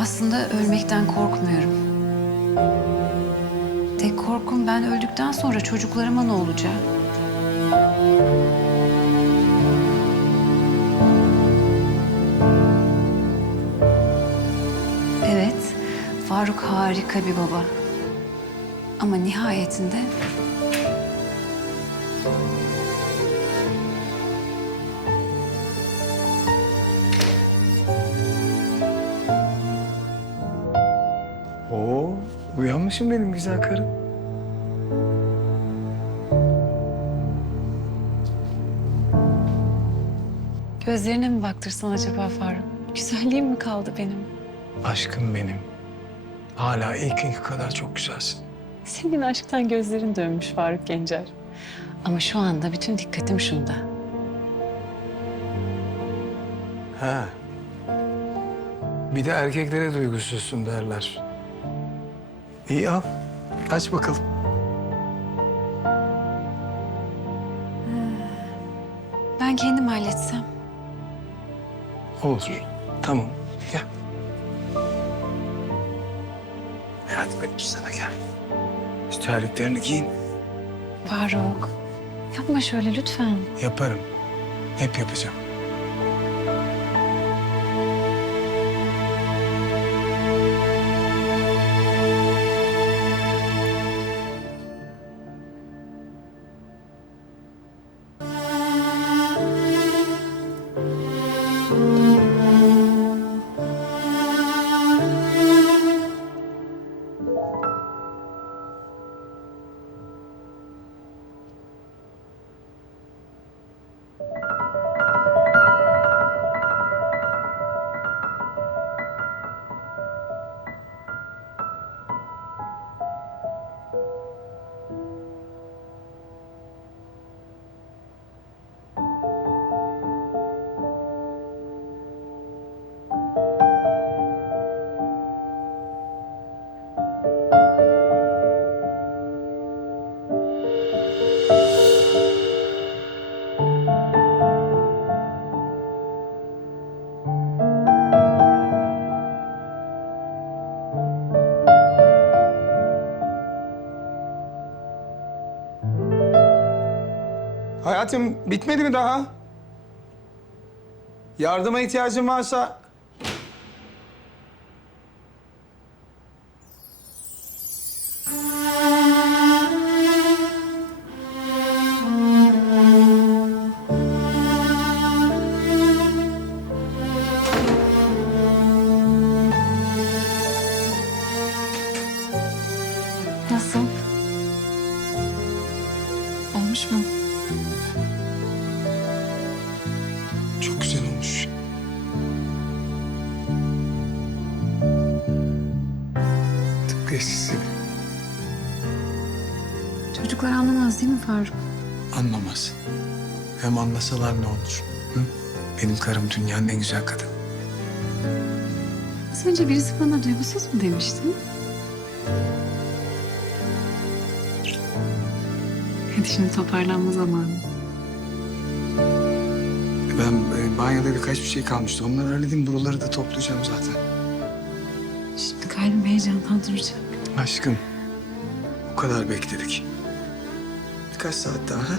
Aslında ölmekten korkmuyorum. Tek korkum ben öldükten sonra çocuklarıma ne olacak? Evet, Faruk harika bir baba. Ama nihayetinde uyanmışım benim güzel karım. gözlerine mi baktırsan acaba Faruk? Güzelliğim mi kaldı benim? Aşkım benim. Hala ilk günkü kadar çok güzelsin. Senin aşktan gözlerin dönmüş Faruk Gencer. Ama şu anda bütün dikkatim şunda. Ha. Bir de erkeklere duygusuzsun derler. İyi al. Aç bakalım. Ben kendim halletsem. Olur. Tamam. Gel. E Hadi benim sana gel. Şu terliklerini giyin. Faruk, yapma şöyle lütfen. Yaparım. Hep yapacağım. Hayatım bitmedi mi daha? Yardıma ihtiyacın varsa... Nasıl? Olmuş mu? Çok güzel olmuş. Tıpkı eskisi gibi. Çocuklar anlamaz değil mi Faruk? Anlamaz. Hem anlasalar ne olur? Hı? Benim karım dünyanın en güzel kadını. Az önce birisi bana duygusuz mu demişti? Hadi şimdi toparlanma zamanı. Ben e, banyoda birkaç bir şey kalmıştı. Onları halledeyim. Buraları da toplayacağım zaten. Şimdi kalbim heyecandan duracak. Aşkım, bu kadar bekledik. Birkaç saat daha ha?